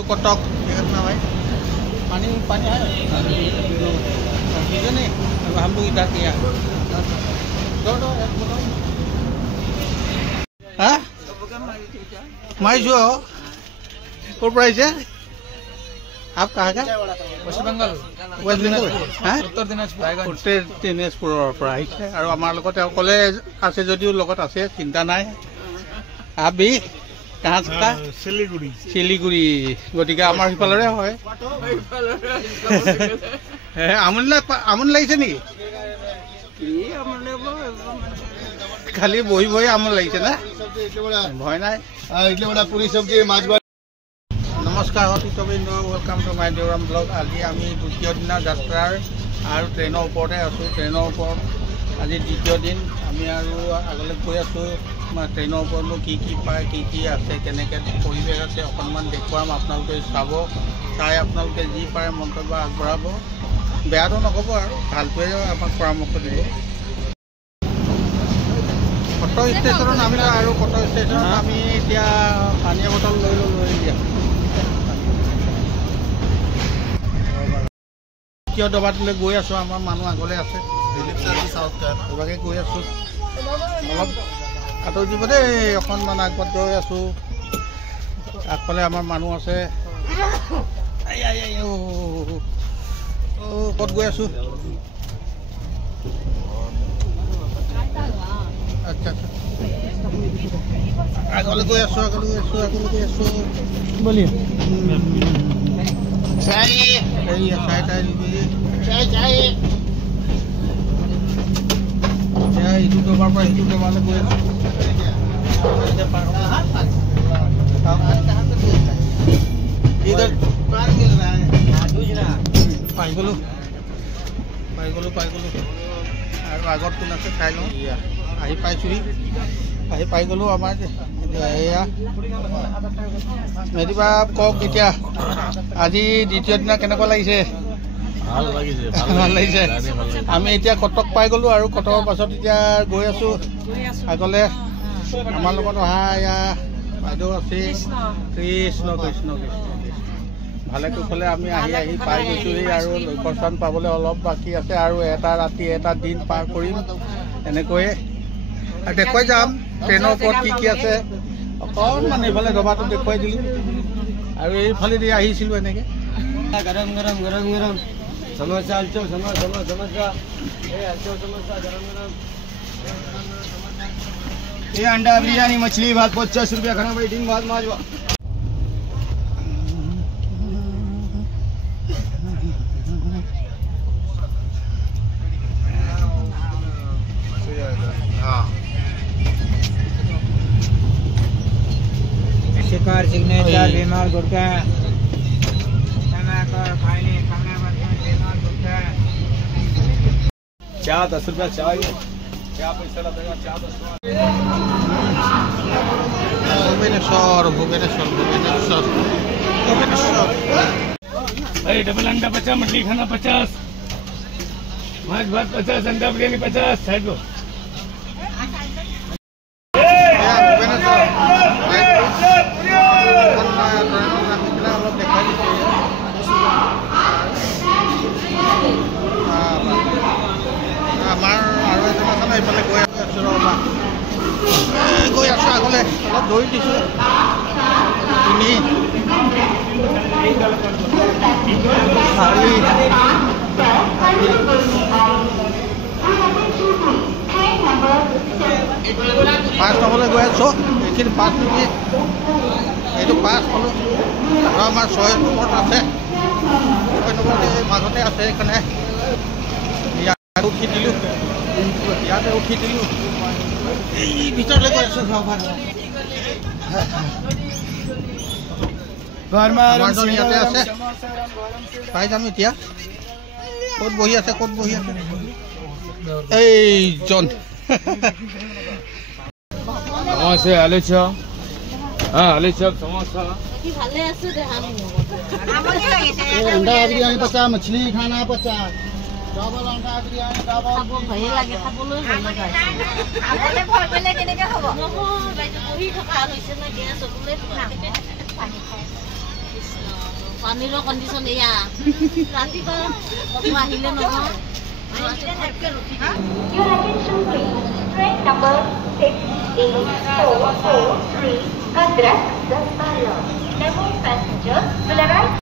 कटक देखना भाई पानी पानी है नहीं हम लोग इधर किया माई जो कौन प्राइस है आप कहाँ का वेस्ट बंगाल उत्तर दिनाजपुर प्राइस है और हमारे कॉलेज आसे जदिও লগত আছে चिंता নাই आप भी कहाँ से का सिलीगुड़ी गति के आमार हिफालरे হয় আমন লাগিছে নেকি खाली বহি বহি আমন লাগিছে না ভয় নাই ইটলে বড়া পুরি সবজি মাছ নমস্কাৰ অতিথিবৃন্দ welcome to my Deoram blog আজি আমি দ্বিতীয় দিনৰ যাত্ৰাৰ আৰু ট্ৰেইনৰ ওপৰতে আছো ট্ৰেইনৰ ওপৰত আজি দ্বিতীয় দিন আমি আৰু আগলৈ গৈ আছো ট্ৰেইনৰ ওপৰনো কি কি পায় কি কি আছে কেনেকৈ পৰিৱেশ আছে অকণমান দেখুৱাম আপোনালোকে চাব চাই আপোনালোকে যি পাৰে মন্তব্য আগবঢ়াব বেয়াটো নক'ব আৰু ভালটোৱে আমাক পৰামৰ্শ দিব কটক ষ্টেচনত নামিলো আৰু কটক ষ্টেচনত আমি এতিয়া পানীয়া বটল লৈ দিয়া দ্বিতীয় দবাটোলৈ গৈ আছো আমাৰ মানুহ আগলৈ আছে এইভাগে গৈ আছো অলপ আঁতৰি দিব দেই অকণমান আগত গৈ আছো আগফালে আমাৰ মানুহ আছে ক'ত গৈ আছো আচ্ছা আচ্ছা আগলৈ গৈ আছো বলিয়ে চাই ইটো ডবাৰ পৰা সিটো ডবালৈ গৈ আছো পাই গলো আৰু আগত কোন আছে চাই লওঁ আহি পাই গলো আমাৰ এয়া মেদিবা কওক এতিয়া আজি দ্বিতীয় দিনা কেনেকুৱা লাগিছে ভাল লাগিছে আমি এতিয়া কটক পাই গলো আৰু কটকৰ পাছত এতিয়া গৈ আছো আগলৈ আমাৰ লগত অহা এয়া বাইদেউ আছে কৃষ্ণ ভালে কুশলে আমি আহি পাই গৈছোহি আৰু লক্ষ্যস্থান পাবলৈ অলপ বাকী আছে আৰু এটা ৰাতি এটা দিন পাৰ কৰিম এনেকৈয়ে দেখুৱাই যাম ট্ৰেইনৰ ওপৰত কি আছে অকণমান এইফালে দবাটো দেখুৱাই দিলোঁ আৰু এইফালেদি আহিছিলোঁ এনেকৈ গৰম সমস্যা আলচো সমস্যা গৰম ये अंडा बिरयानी मछली भात 50 रुपया खाना वेटिंग भात माजवा शिकार सिग्नेचर बीमार गुटका चाय 10 रुपया चाय क्या पैसा लगेगा चाय 10 रुपया भुवनेश्वर अरे डबल अंडा 50 मछली खाना 50 माछ भात 50 अंडा बिरयानी 50 साइड लो গৈ আছো আগলৈ অলপ দৌৰি দিছোঁ পাঁচ নম্বৰলৈ গৈ আছো এইখিনি পাঁচ নেকি এইটো পাঁচ পালোঁ আৰু আমাৰ 6 নম্বৰত আছে 6 নম্বৰত মাজতে আছে সেইকাৰণে ইয়াতে উঠি দিলোঁ এই ভিতৰলৈ গৈ আছো ইয়াতে আছে পাই যাম এতিয়া ক'ত বহি আছে এইজন সমস্যা আলু চপ समोसा अंडा बिरयानी 50 मछली खाना 50 डबल अंडा बिरयानी डबल भय लागे खाবলৈ ভাল লাগে আগতে ভয় পেলে কেনেকে হ'ব নহয় বাইটো বহি থকা হৈছে না গেছ চকুলে পানী খাই কৃষ্ণ পানীৰৰ কণ্ডিশ্যন এয়া ৰাতিপুৱা আহিলে নহয় Your attention please. Train number 68443 Kadrak Zasbala. Several passengers will arrive.